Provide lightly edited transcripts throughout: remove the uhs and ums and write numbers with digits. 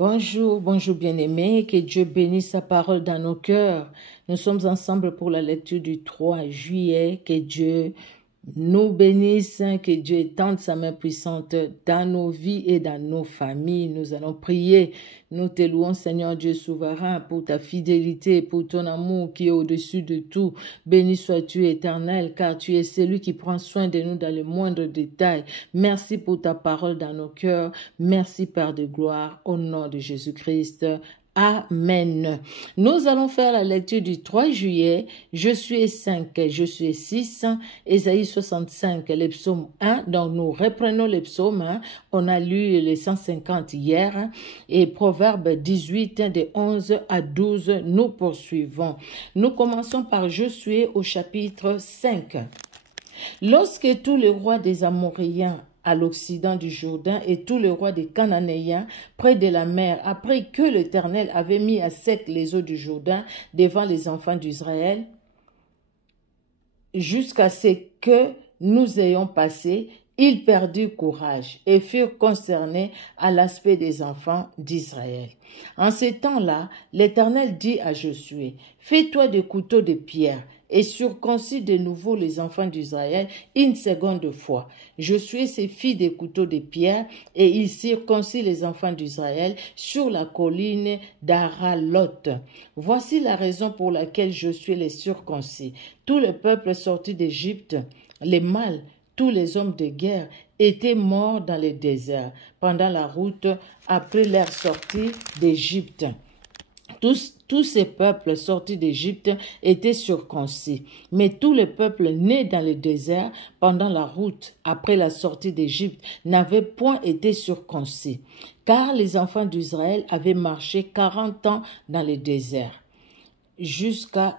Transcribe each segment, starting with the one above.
Bonjour, bonjour bien-aimés, que Dieu bénisse sa parole dans nos cœurs. Nous sommes ensemble pour la lecture du 3 juillet. Que Dieu nous bénisse, que Dieu étende sa main puissante dans nos vies et dans nos familles. Nous allons prier. Nous te louons, Seigneur Dieu souverain, pour ta fidélité, pour ton amour qui est au-dessus de tout. Béni sois-tu, Éternel, car tu es celui qui prend soin de nous dans le moindre détail. Merci pour ta parole dans nos cœurs. Merci, Père de gloire, au nom de Jésus-Christ. Amen. Nous allons faire la lecture du 3 juillet, Josué 5, Josué 6, Ésaïe 65, les psaumes 1. Donc nous reprenons les psaumes. On a lu les 150 hier et Proverbe 18, de 11 à 12, nous poursuivons. Nous commençons par Josué au chapitre 5. Lorsque tous les rois des Amoréens à l'occident du Jourdain et tous les rois des Cananéens près de la mer, après que l'Éternel avait mis à sec les eaux du Jourdain devant les enfants d'Israël, jusqu'à ce que nous ayons passé, ils perdirent courage et furent concernés à l'aspect des enfants d'Israël. En ces temps-là, l'Éternel dit à Josué, « Fais-toi des couteaux de pierre, et circoncis de nouveau les enfants d'Israël une seconde fois. Josué se fit des couteaux de pierre, et il circoncit les enfants d'Israël sur la colline d'Aralot. Voici la raison pour laquelle Josué les circoncis. Tout le peuple sorti d'Égypte, les mâles, tous les hommes de guerre, étaient morts dans le désert pendant la route après leur sortie d'Égypte. Tous ces peuples sortis d'Égypte étaient circoncis, mais tous les peuples nés dans le désert pendant la route après la sortie d'Égypte n'avaient point été circoncis, car les enfants d'Israël avaient marché 40 ans dans le désert, jusqu'à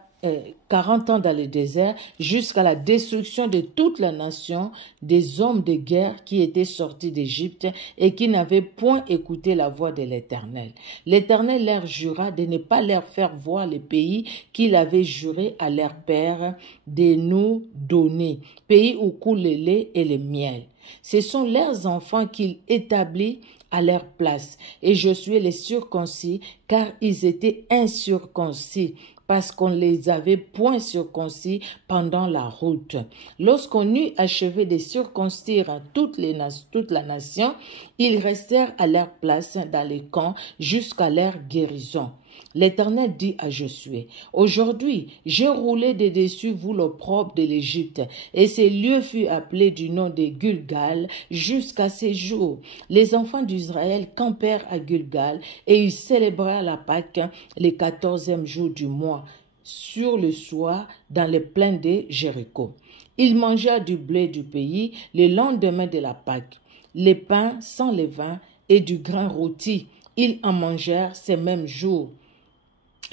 la destruction de toute la nation des hommes de guerre qui étaient sortis d'Égypte et qui n'avaient point écouté la voix de l'Éternel. L'Éternel leur jura de ne pas leur faire voir le pays qu'il avait juré à leur père de nous donner, pays où coule le lait et le miel. Ce sont leurs enfants qu'il établit à leur place, et Josué les circoncis, car ils étaient incirconcis, parce qu'on les avait point circoncis pendant la route. Lorsqu'on eut achevé de circoncire toute la nation, ils restèrent à leur place dans les camps jusqu'à leur guérison. L'Éternel dit à Josué, « Aujourd'hui, j'ai roulé de dessus vous l'opprobre de l'Égypte, et ce lieu fut appelé du nom de Gilgal jusqu'à ces jours. Les enfants d'Israël campèrent à Gilgal, et ils célébrèrent la Pâque le 14e jour du mois, sur le soir, dans les plaines de Jéricho. Ils mangèrent du blé du pays le lendemain de la Pâque, les pains sans levain et du grain rôti. Ils en mangèrent ces mêmes jours.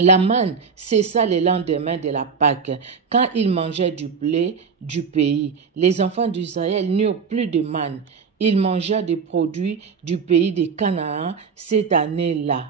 La manne cessa le lendemain de la Pâque, quand ils mangeaient du blé du pays. Les enfants d'Israël n'eurent plus de manne. Ils mangèrent des produits du pays de Canaan cette année-là.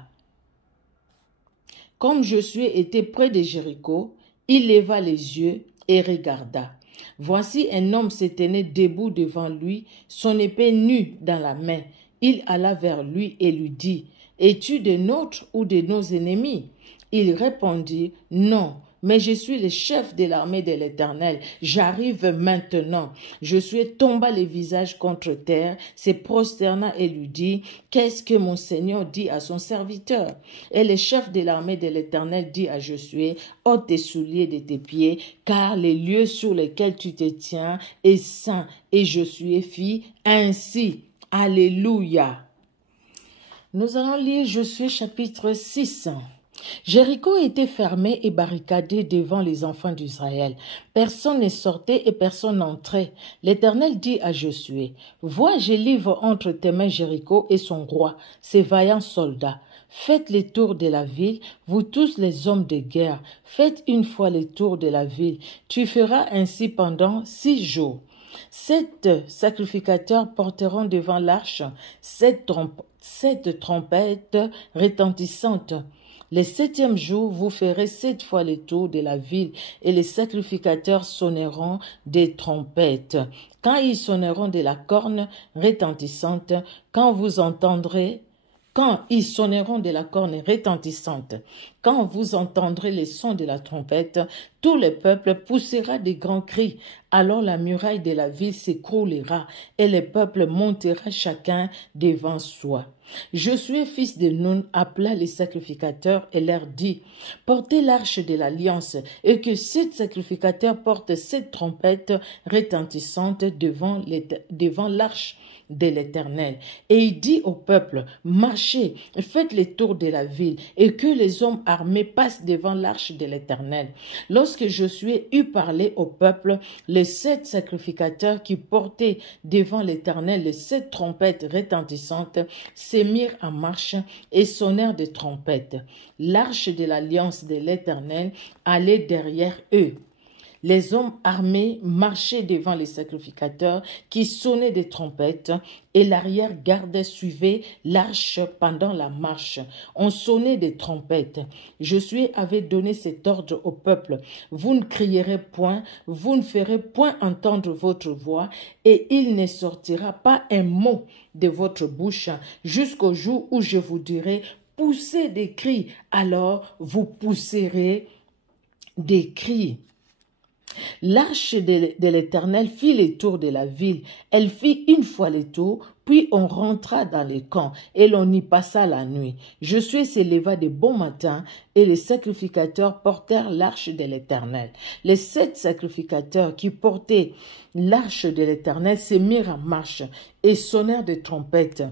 Comme Josué était près de Jéricho, il leva les yeux et regarda. Voici un homme se tenait debout devant lui, son épée nue dans la main. Il alla vers lui et lui dit, « Es-tu de nôtres ou de nos ennemis ?» Il répondit, « Non, mais je suis le chef de l'armée de l'Éternel. J'arrive maintenant. » Josué tomba le visage contre terre, se prosterna et lui dit, « Qu'est-ce que mon Seigneur dit à son serviteur ?» Et le chef de l'armée de l'Éternel dit à Josué, « ôte tes souliers de tes pieds, car les lieux sur lesquels tu te tiens est saint. » Et Josué fit ainsi. Alléluia. Nous allons lire Josué chapitre 6. Jéricho était fermé et barricadé devant les enfants d'Israël. Personne ne sortait et personne n'entrait. L'Éternel dit à Josué, « Vois, je livre entre tes mains Jéricho et son roi, ses vaillants soldats. Faites le tour de la ville, vous tous les hommes de guerre. Faites une fois le tour de la ville. Tu feras ainsi pendant 6 jours. 7 sacrificateurs porteront devant l'arche 7 trompettes retentissantes. Le 7e jour, vous ferez 7 fois le tour de la ville et les sacrificateurs sonneront des trompettes. Quand ils sonneront de la corne retentissante, quand vous entendrez Quand ils sonneront de la corne retentissante, quand vous entendrez les sons de la trompette, tout le peuple poussera des grands cris. Alors la muraille de la ville s'écroulera et le peuple montera chacun devant soi. Josué, fils de Nun, appela les sacrificateurs et leur dit, « Portez l'arche de l'alliance et que 7 sacrificateurs portent 7 trompettes retentissantes devant l'arche de l'Éternel. » Et il dit au peuple, « Marchez, faites le tour de la ville et que les hommes armés passent devant l'arche de l'Éternel. » Lorsque Josué eut parlé au peuple, les 7 sacrificateurs qui portaient devant l'Éternel les 7 trompettes retentissantes se mirent en marche et sonnèrent des trompettes. L'arche de l'alliance de l'Éternel allait derrière eux. Les hommes armés marchaient devant les sacrificateurs qui sonnaient des trompettes et l'arrière-garde suivait l'arche pendant la marche. On sonnait des trompettes. Josué avait donné cet ordre au peuple. Vous ne crierez point, vous ne ferez point entendre votre voix et il ne sortira pas un mot de votre bouche jusqu'au jour où je vous dirai poussez des cris. Alors vous pousserez des cris. L'arche de l'Éternel fit les tours de la ville. Elle fit une fois les tours, puis on rentra dans les camps et l'on y passa la nuit. Josué s'éleva de bon matin et les sacrificateurs portèrent l'arche de l'Éternel. Les 7 sacrificateurs qui portaient l'arche de l'Éternel se mirent en marche et sonnèrent des trompettes.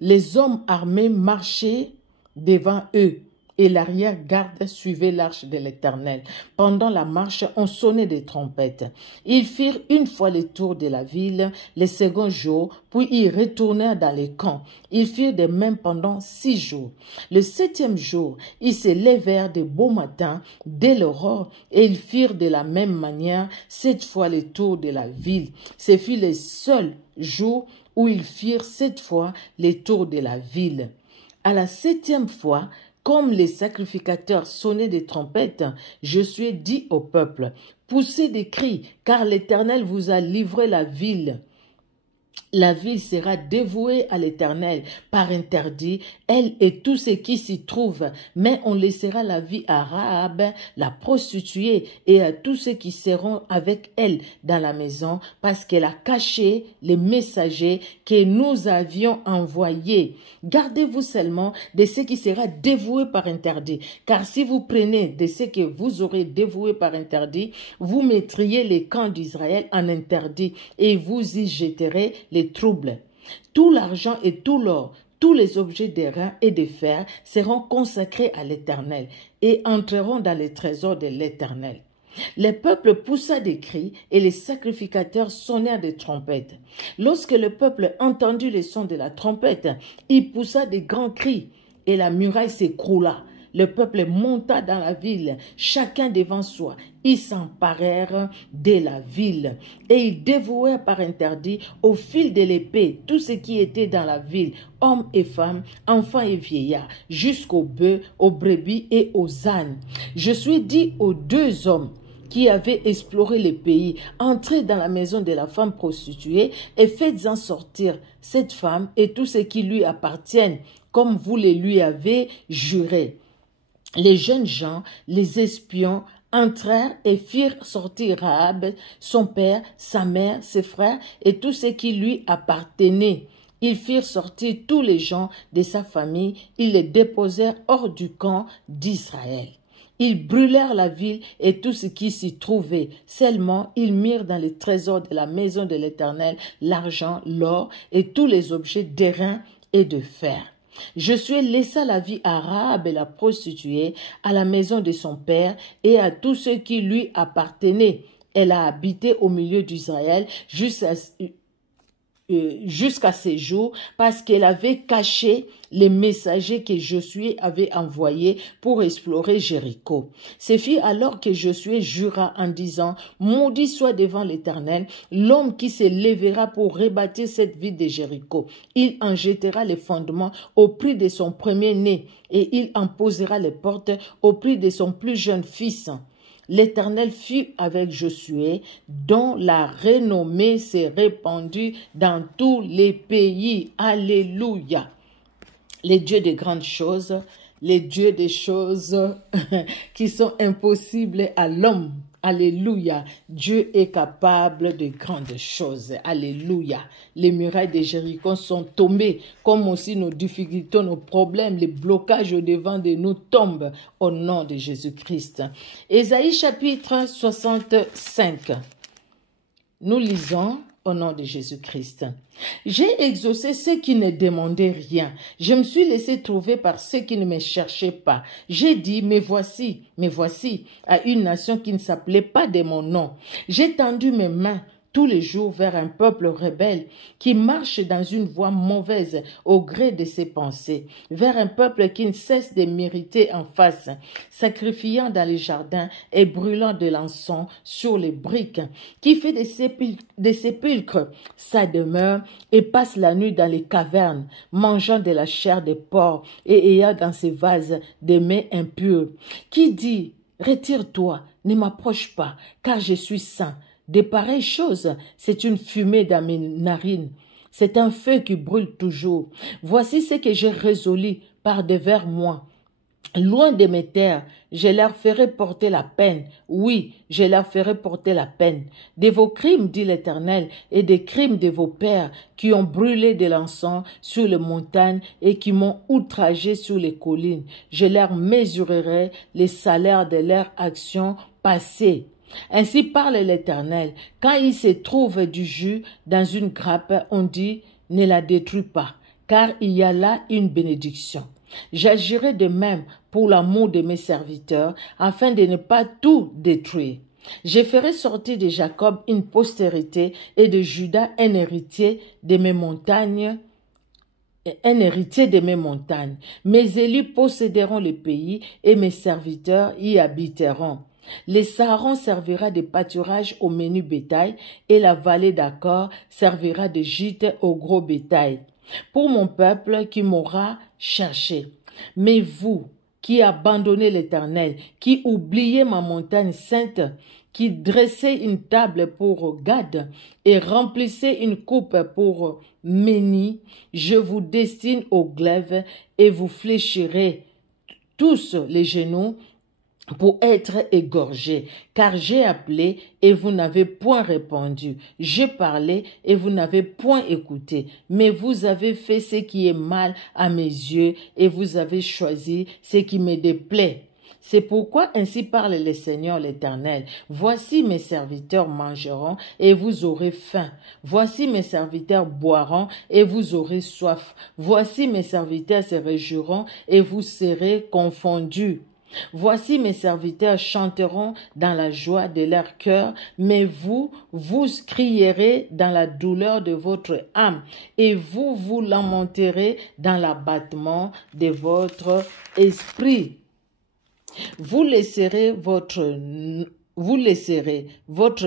Les hommes armés marchaient devant eux. Et l'arrière-garde suivait l'arche de l'Éternel. Pendant la marche, on sonnait des trompettes. Ils firent une fois le tour de la ville le second jour, puis ils retournèrent dans les camps. Ils firent de même pendant 6 jours. Le 7e jour, ils se levèrent de beau matin dès l'aurore et ils firent de la même manière 7 fois le tour de la ville. Ce fut le seul jour où ils firent 7 fois le tour de la ville. À la 7e fois, comme les sacrificateurs sonnaient des trompettes, Josué dit au peuple, « Poussez des cris, car l'Éternel vous a livré la ville. » La ville sera dévouée à l'Éternel par interdit, elle et tous ceux qui s'y trouvent, mais on laissera la vie à Rahab, la prostituée, et à tous ceux qui seront avec elle dans la maison, parce qu'elle a caché les messagers que nous avions envoyés. Gardez-vous seulement de ce qui sera dévoué par interdit, car si vous prenez de ce que vous aurez dévoué par interdit, vous mettriez les camps d'Israël en interdit, et vous y jetterez les troubles. Tout l'argent et tout l'or, tous les objets d'airain et de fer seront consacrés à l'Éternel et entreront dans les trésors de l'Éternel. Le peuple poussa des cris et les sacrificateurs sonnèrent des trompettes. Lorsque le peuple entendit le son de la trompette, il poussa des grands cris et la muraille s'écroula. Le peuple monta dans la ville, chacun devant soi. Ils s'emparèrent de la ville et ils dévouèrent par interdit au fil de l'épée tout ce qui était dans la ville, hommes et femmes, enfants et vieillards, jusqu'aux bœufs, aux brebis et aux ânes. Josué dit aux 2 hommes qui avaient exploré le pays, entrez dans la maison de la femme prostituée et faites-en sortir cette femme et tout ce qui lui appartiennent, comme vous les lui avez juré. Les jeunes gens, les espions, entrèrent et firent sortir Rahab, son père, sa mère, ses frères et tout ce qui lui appartenait. Ils firent sortir tous les gens de sa famille, ils les déposèrent hors du camp d'Israël. Ils brûlèrent la ville et tout ce qui s'y trouvait. Seulement, ils mirent dans les trésors de la maison de l'Éternel l'argent, l'or et tous les objets d'airain et de fer. Josué laissa la vie à Rahab et la prostituée, à la maison de son père et à tous ceux qui lui appartenaient. Elle a habité au milieu d'Israël jusqu'à ces jours parce qu'elle avait caché les messagers que Josué avait envoyés pour explorer Jéricho. Ce fut alors que Josué jura en disant « Maudit soit devant l'Éternel l'homme qui se lèvera pour rebâtir cette ville de Jéricho. Il en jettera les fondements au prix de son premier-né et il en posera les portes au prix de son plus jeune fils. » l'Éternel fut avec Josué, dont la renommée s'est répandue dans tous les pays. Alléluia. Les dieux de grandes choses, les dieux des choses qui sont impossibles à l'homme. Alléluia. Dieu est capable de grandes choses. Alléluia. Les murailles de Jéricho sont tombées, comme aussi nos difficultés, nos problèmes, les blocages au devant de nous tombent au nom de Jésus-Christ. Ésaïe chapitre 65. Nous lisons au nom de Jésus-Christ. J'ai exaucé ceux qui ne demandaient rien. Je me suis laissé trouver par ceux qui ne me cherchaient pas. J'ai dit, mais voici, à une nation qui ne s'appelait pas de mon nom. J'ai tendu mes mains tous les jours vers un peuple rebelle qui marche dans une voie mauvaise au gré de ses pensées, vers un peuple qui ne cesse de m'irriter en face, sacrifiant dans les jardins et brûlant de l'encens sur les briques, qui fait des sépulcres sa demeure et passe la nuit dans les cavernes, mangeant de la chair des porcs et ayant dans ses vases des mets impurs, qui dit « Retire-toi, ne m'approche pas, car je suis saint ». De pareilles choses, c'est une fumée dans mes narines. C'est un feu qui brûle toujours. Voici ce que j'ai résolu par devers moi. Loin de mes terres, je leur ferai porter la peine. Oui, je leur ferai porter la peine. De vos crimes, dit l'Éternel, et des crimes de vos pères qui ont brûlé de l'encens sur les montagnes et qui m'ont outragé sur les collines. Je leur mesurerai les salaires de leurs actions passées. Ainsi parle l'Éternel. Quand il se trouve du jus dans une grappe, on dit « ne la détruis pas », car il y a là une bénédiction. J'agirai de même pour l'amour de mes serviteurs, afin de ne pas tout détruire. Je ferai sortir de Jacob une postérité et de Juda un héritier de mes montagnes. Mes élus posséderont le pays et mes serviteurs y habiteront. Les Saharons servira de pâturage au menu bétail et la vallée d'Accor servira de gîte au gros bétail. Pour mon peuple qui m'aura cherché. Mais vous, qui abandonnez l'Éternel, qui oubliez ma montagne sainte, qui dressez une table pour Gad et remplissez une coupe pour Méni, je vous destine au glaive et vous fléchirez tous les genoux pour être égorgés, car j'ai appelé et vous n'avez point répondu. J'ai parlé et vous n'avez point écouté. Mais vous avez fait ce qui est mal à mes yeux et vous avez choisi ce qui me déplaît. C'est pourquoi ainsi parle le Seigneur l'Éternel. Voici mes serviteurs mangeront et vous aurez faim. Voici mes serviteurs boiront et vous aurez soif. Voici mes serviteurs se réjouiront et vous serez confondus. Voici mes serviteurs chanteront dans la joie de leur cœur, mais vous crierez dans la douleur de votre âme, et vous vous lamenterez dans l'abattement de votre esprit. Vous laisserez votre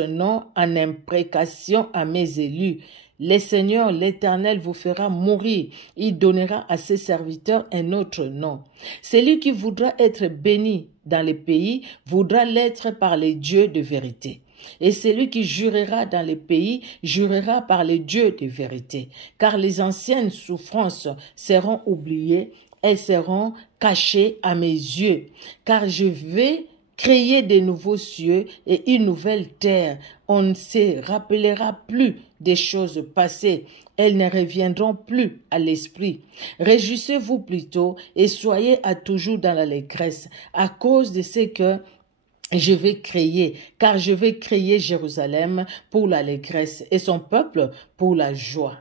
nom en imprécation à mes élus. Le Seigneur, l'Éternel, vous fera mourir. Il donnera à ses serviteurs un autre nom. Celui qui voudra être béni dans les pays voudra l'être par les dieux de vérité. Et celui qui jurera dans les pays jurera par les dieux de vérité. Car les anciennes souffrances seront oubliées, elles seront cachées à mes yeux. Car je vais créer de nouveaux cieux et une nouvelle terre. On ne se rappellera plus des choses passées. Elles ne reviendront plus à l'esprit. Réjouissez-vous plutôt et soyez à toujours dans l'allégresse à cause de ce que je vais créer, car je vais créer Jérusalem pour l'allégresse et son peuple pour la joie.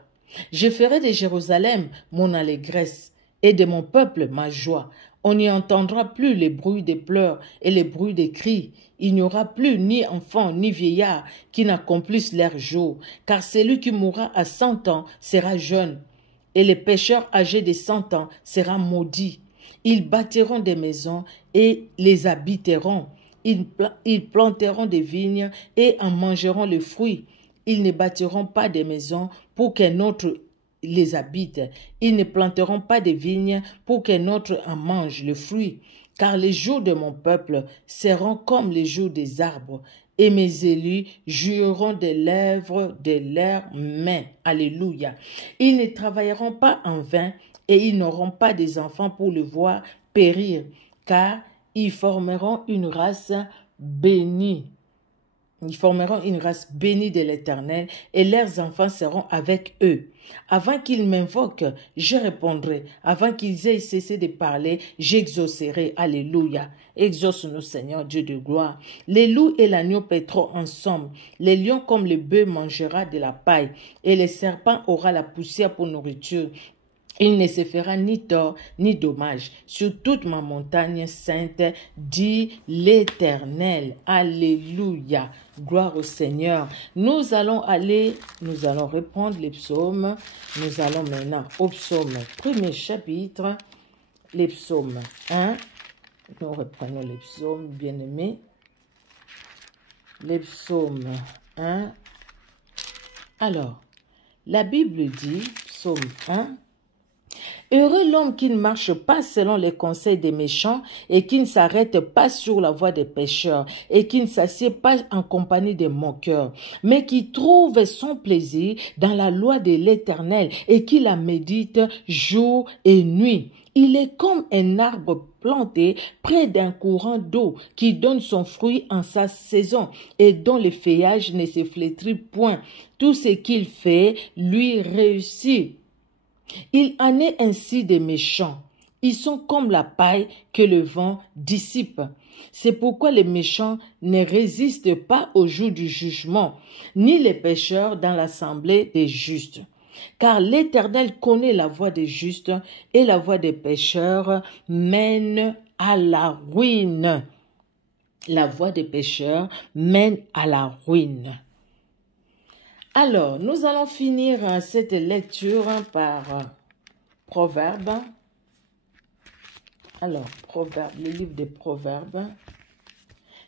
Je ferai de Jérusalem mon allégresse et de mon peuple ma joie. On n'y entendra plus les bruits des pleurs et les bruits des cris. Il n'y aura plus ni enfants ni vieillards qui n'accomplissent leur jour, car celui qui mourra à 100 ans sera jeune, et les pécheurs âgés de 100 ans sera maudit. Ils bâtiront des maisons et les habiteront. Ils planteront des vignes et en mangeront les fruits. Ils ne bâtiront pas des maisons pour qu'un autre les habite. Ils ne planteront pas de vignes pour qu'un autre en mange le fruit. car les jours de mon peuple seront comme les jours des arbres, et mes élus jouiront des lèvres de leurs mains. Alléluia. Ils ne travailleront pas en vain, et ils n'auront pas des enfants pour le voir périr, car ils formeront une race bénie. Ils formeront une race bénie de l'Éternel, et leurs enfants seront avec eux. Avant qu'ils m'invoquent, je répondrai. Avant qu'ils aient cessé de parler, j'exaucerai. Alléluia. Exauce-nous, Seigneur, Dieu de gloire. Les loups et l'agneau paîtront ensemble. Les lions comme le bœuf mangera de la paille, et le serpent aura la poussière pour nourriture. Il ne se fera ni tort ni dommage sur toute ma montagne sainte, dit l'Éternel. Alléluia. Gloire au Seigneur. Nous allons reprendre les psaumes. Nous allons maintenant au psaume, premier chapitre, les psaumes 1. Nous reprenons les psaumes, bien-aimés. Les psaumes 1. Alors, la Bible dit, psaume 1, heureux l'homme qui ne marche pas selon les conseils des méchants et qui ne s'arrête pas sur la voie des pécheurs et qui ne s'assied pas en compagnie des moqueurs, mais qui trouve son plaisir dans la loi de l'Éternel et qui la médite jour et nuit. Il est comme un arbre planté près d'un courant d'eau qui donne son fruit en sa saison et dont le feuillage ne se flétrit point. Tout ce qu'il fait lui réussit. Il en est ainsi des méchants. Ils sont comme la paille que le vent dissipe. C'est pourquoi les méchants ne résistent pas au jour du jugement, ni les pécheurs dans l'assemblée des justes. Car l'Éternel connaît la voie des justes et la voie des pécheurs mène à la ruine. La voie des pécheurs mène à la ruine. Alors, nous allons finir cette lecture par Proverbes. Alors, Proverbes, le livre des Proverbes.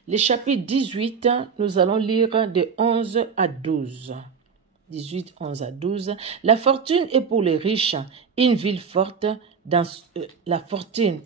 Le chapitre 18, nous allons lire de 11 à 12. 18, 11 à 12. La fortune est pour les riches une ville forte. La fortune,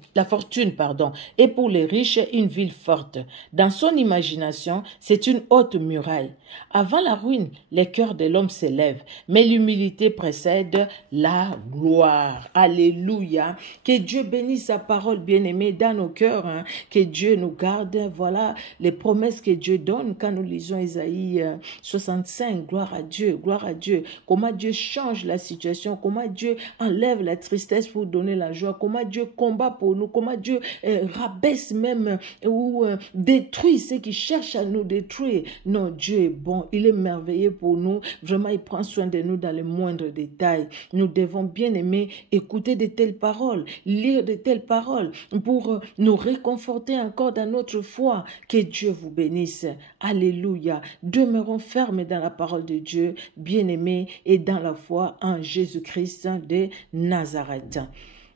est pour les riches une ville forte. Dans son imagination, c'est une haute muraille. Avant la ruine, les cœurs de l'homme s'élèvent, mais l'humilité précède la gloire. Alléluia. Que Dieu bénisse sa parole bien-aimée dans nos cœurs. Que Dieu nous garde. Voilà les promesses que Dieu donne quand nous lisons Isaïe 65. Gloire à Dieu, gloire à Dieu. Comment Dieu change la situation, comment Dieu enlève la tristesse pour donner la joie, comment Dieu combat pour nous, comment Dieu rabaisse même ou détruit ceux qui cherchent à nous détruire. Non, Dieu est bon, il est merveilleux pour nous. Vraiment, il prend soin de nous dans les moindres détails. Nous devons bien aimer écouter de telles paroles, lire de telles paroles pour nous réconforter encore dans notre foi. Que Dieu vous bénisse. Alléluia. Demeurons fermes dans la parole de Dieu, bien-aimés, et dans la foi en Jésus-Christ de Nazareth.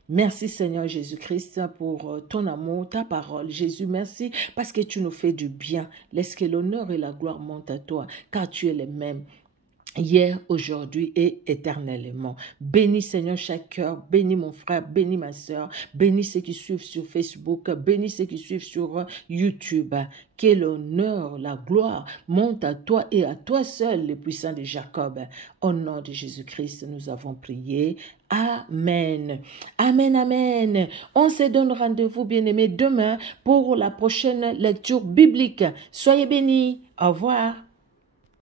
Merci Seigneur Jésus-Christ pour ton amour, ta parole. Jésus, merci parce que tu nous fais du bien. Laisse que l'honneur et la gloire montent à toi, car tu es le même. Hier, aujourd'hui et éternellement. Bénis Seigneur chaque cœur, bénis mon frère, bénis ma soeur, bénis ceux qui suivent sur Facebook, bénis ceux qui suivent sur YouTube. Que l'honneur, la gloire monte à toi et à toi seul, le puissant de Jacob. Au nom de Jésus-Christ, nous avons prié. Amen. Amen, amen. On se donne rendez-vous, bien-aimés, demain pour la prochaine lecture biblique. Soyez bénis. Au revoir.